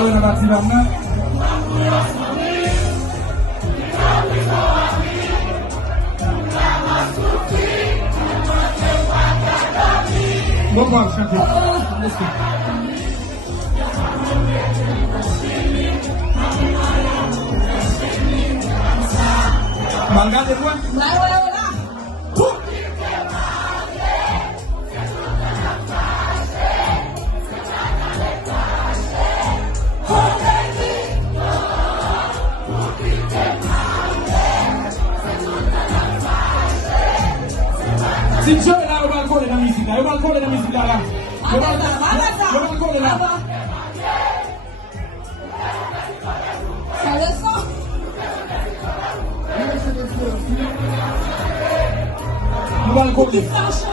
Parole ragazzi, donna. Go on, Shanti. Malgate due? Signore, là, un balcone da musica, è un balcone da musica, là. È un balcone là. Un balcone.